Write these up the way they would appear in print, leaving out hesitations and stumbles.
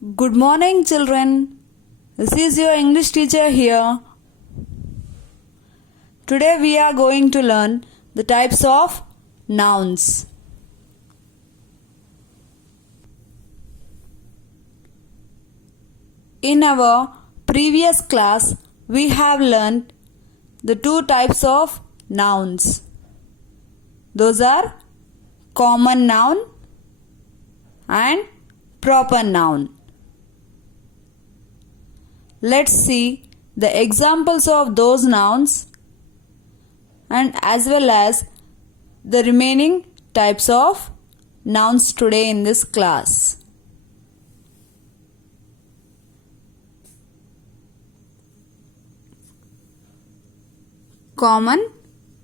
Good morning, children. This is your English teacher here. Today we are going to learn the types of nouns. In our previous class, we have learned the two types of nouns. Those are common noun and proper noun. Let's see the examples of those nouns and as well as the remaining types of nouns today in this class. Common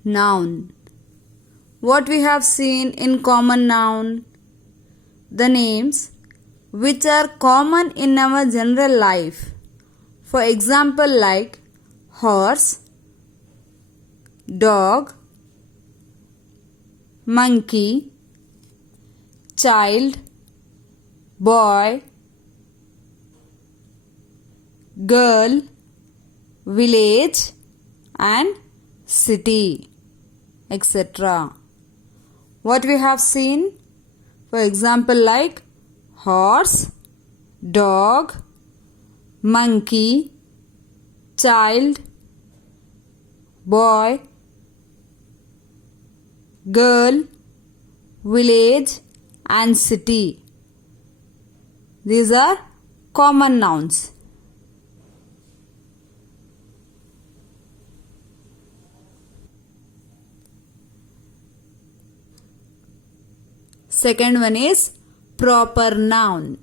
noun. What we have seen in common noun? The names which are common in our general life. For example, like horse, dog, monkey, child, boy, girl, village and city, etc. What we have seen? For example, like horse, dog, monkey, child, boy, girl, village and city. These are common nouns. Second one is proper noun.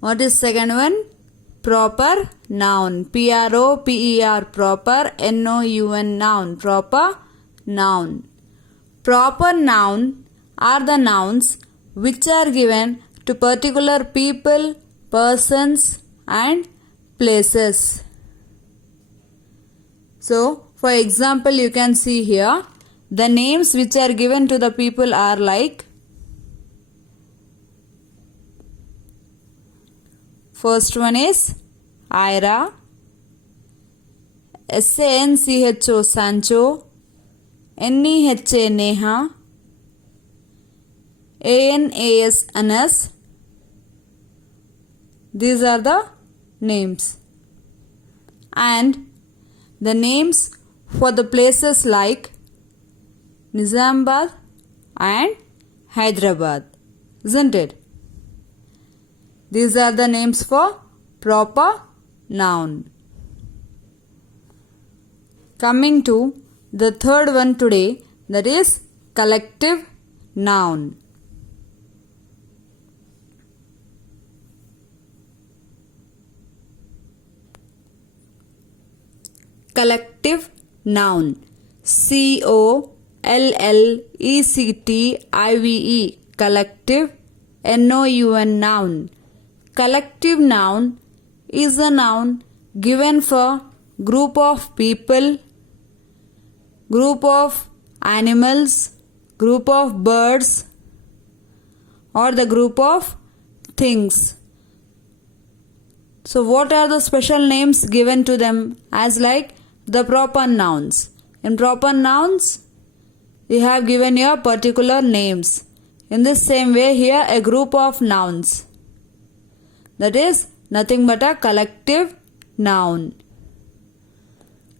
What is second one? Proper noun. P-R-O-P-E-R. Proper. N-O-U-N. Noun. Proper noun. Proper noun are the nouns which are given to particular people, persons and places. So, for example, you can see here the names which are given to the people are like first one is Ira, S-A-N-C-H-O Sancho, N-E-H-A Neha, A-N-A-S Anas. These are the names. And the names for the places like Nizamabad and Hyderabad, isn't it? These are the names for proper noun. Coming to the third one today, that is collective noun. Collective noun. C-O-L-L-E-C-T-I-V-E. Collective. N-O-U-N. Noun. Collective noun is a noun given for group of people, group of animals, group of birds or the group of things. So what are the special names given to them as like the proper nouns? In proper nouns, you have given your particular names. In this same way here a group of nouns. That is nothing but a collective noun.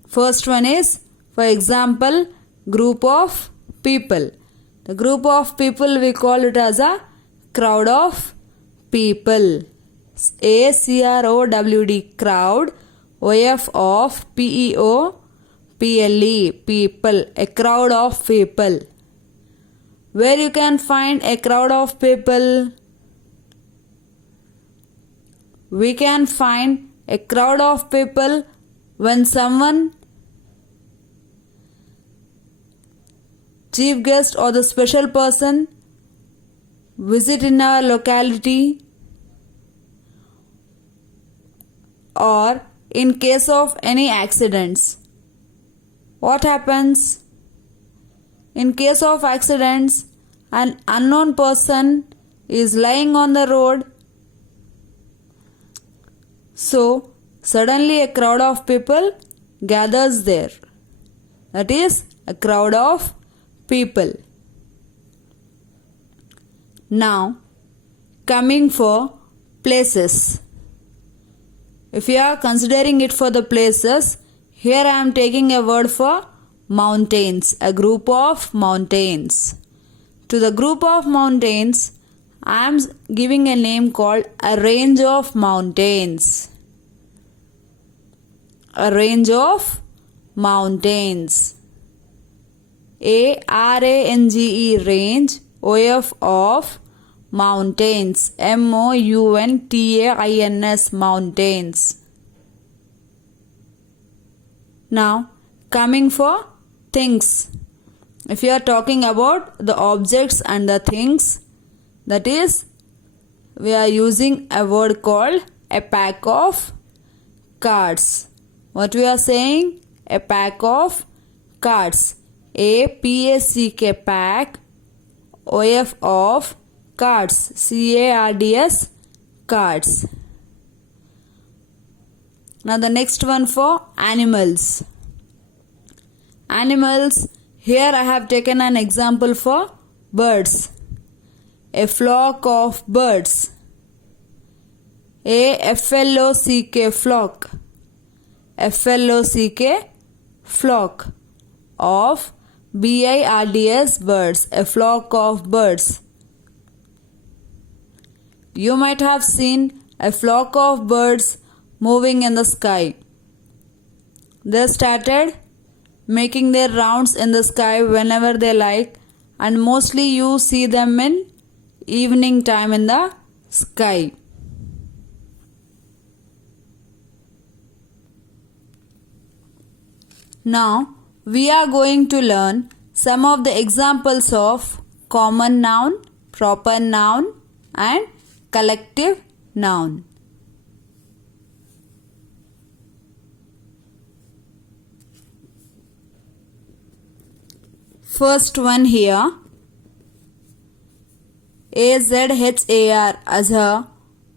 First one is, for example, group of people. The group of people we call it as a crowd of people. A-C-R-O-W-D, crowd. O-F of P-E-O-P-L-E, people. A crowd of people. Where you can find a crowd of people? We can find a crowd of people when someone, chief guest or the special person, visit in our locality, or in case of any accidents. What happens? In case of accidents, an unknown person is lying on the road So suddenly a crowd of people gathers there. That is a crowd of people. Now coming for places. If you are considering it for the places, here I am taking a word for mountains, a group of mountains. To the group of mountains, I am giving a name called a range of mountains. A range of mountains. A-R-A-N-G-E, range, O-F of mountains, M-O-U-N-T-A-I-N-S, mountains. Now coming for things. If you are talking about the objects and the things, that is, we are using a word called a pack of cards. What we are saying? A pack of cards. A-P-A-C-K, pack, O-F of cards, C-A-R-D-S, cards. Now the next one for animals. Animals, here I have taken an example for birds. A flock of birds. A-F-L-O-C-K, flock. F-L-O-C-K, flock of B-I-R-D-S, birds, a flock of birds. You might have seen a flock of birds moving in the sky. They started making their rounds in the sky whenever they like, and mostly you see them in evening time in the sky. Now we are going to learn some of the examples of common noun, proper noun and collective noun. First one here, A-Z-H-A-R, Azhar,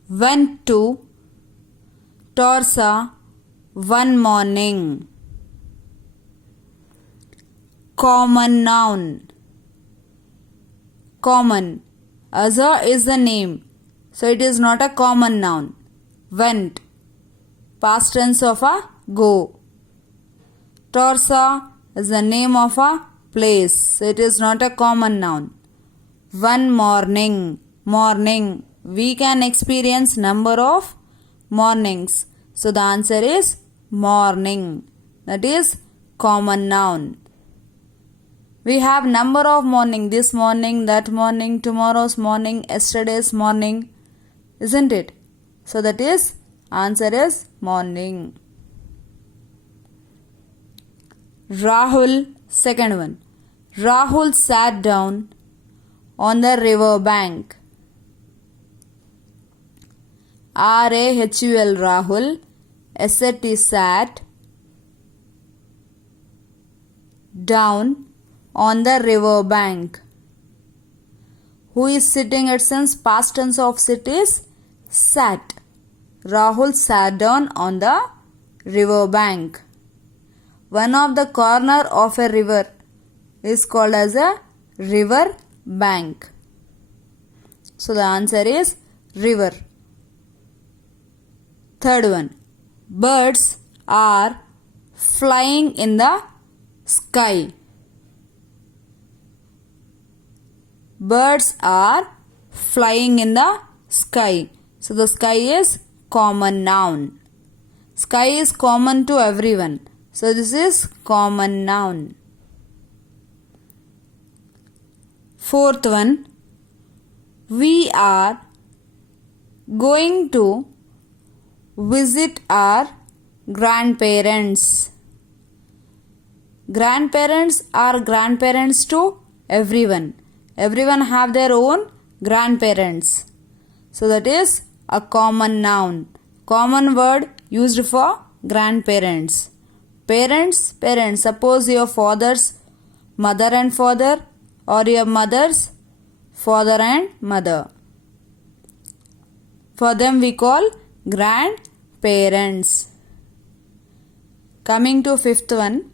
went to Torsa one morning. Common noun. Common. Azhar is the name, so it is not a common noun. Went, past tense of a go. Torsa is the name of a place, so it is not a common noun. One morning. Morning. We can experience number of mornings, so the answer is morning. That is common noun. We have number of morning, this morning, that morning, tomorrow's morning, yesterday's morning, isn't it? So that is, answer is morning. Rahul, second one. Rahul sat down on the river bank. R-A-H-U-L, Rahul, S-A-T, sat down on the river bank. Who is sitting? It since past tense of sit is sat. Rahul sat down on the river bank. One of the corner of a river is called as a river bank. So the answer is river. Third one. Birds are flying in the sky. Birds are flying in the sky. So the sky is common noun. Sky is common to everyone. So this is common noun. Fourth one. We are going to visit our grandparents. Grandparents are grandparents to everyone. Everyone have their own grandparents. So that is a common noun. Common word used for grandparents. Parents, parents. Suppose your father's mother and father, or your mother's father and mother. For them we call grandparents. parents. Coming to fifth one.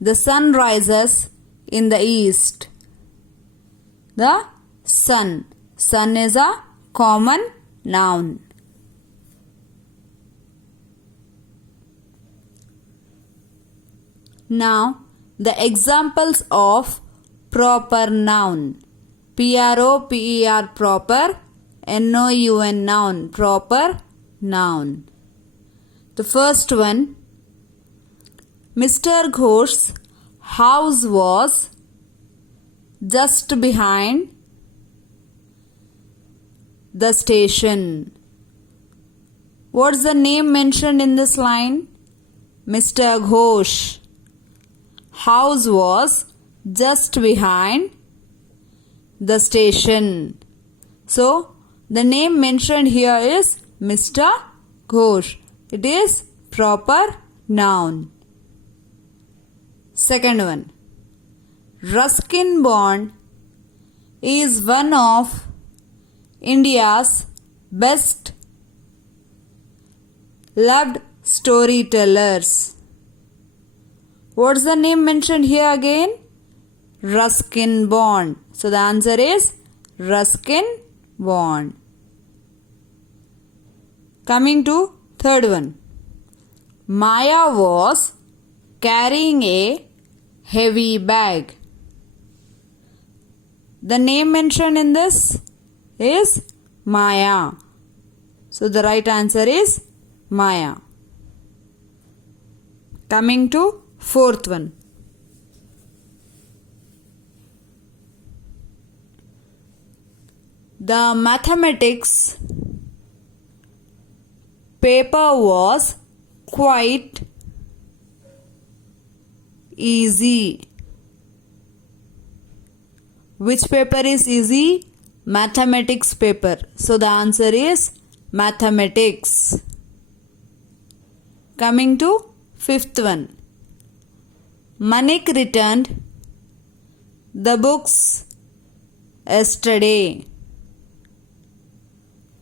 The sun rises in the east. The sun. Sun is a common noun. Now, the examples of proper noun. P-R-O-P-E-R proper, N-O-U-N noun, proper noun. The first one, Mr. Ghosh's house was just behind the station. What's the name mentioned in this line? Mr. Ghosh. House was just behind the station. So, the name mentioned here is Mr. Ghosh. It is proper noun. Second one. Ruskin Bond is one of India's best loved storytellers. What's the name mentioned here again? Ruskin Bond. So the answer is Ruskin Bond. Coming to third one. Maya was carrying a heavy bag. The name mentioned in this is Maya. So the right answer is Maya. Coming to fourth one. The mathematics paper was quite easy. Which paper is easy? Mathematics paper. So the answer is mathematics. Coming to fifth one. Manik returned the books yesterday.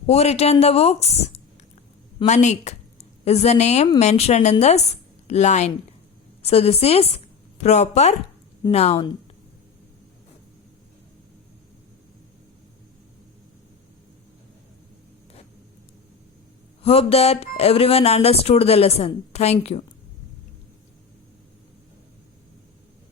Who returned the books? Manik is the name mentioned in this line. So this is proper noun. Hope that everyone understood the lesson. Thank you.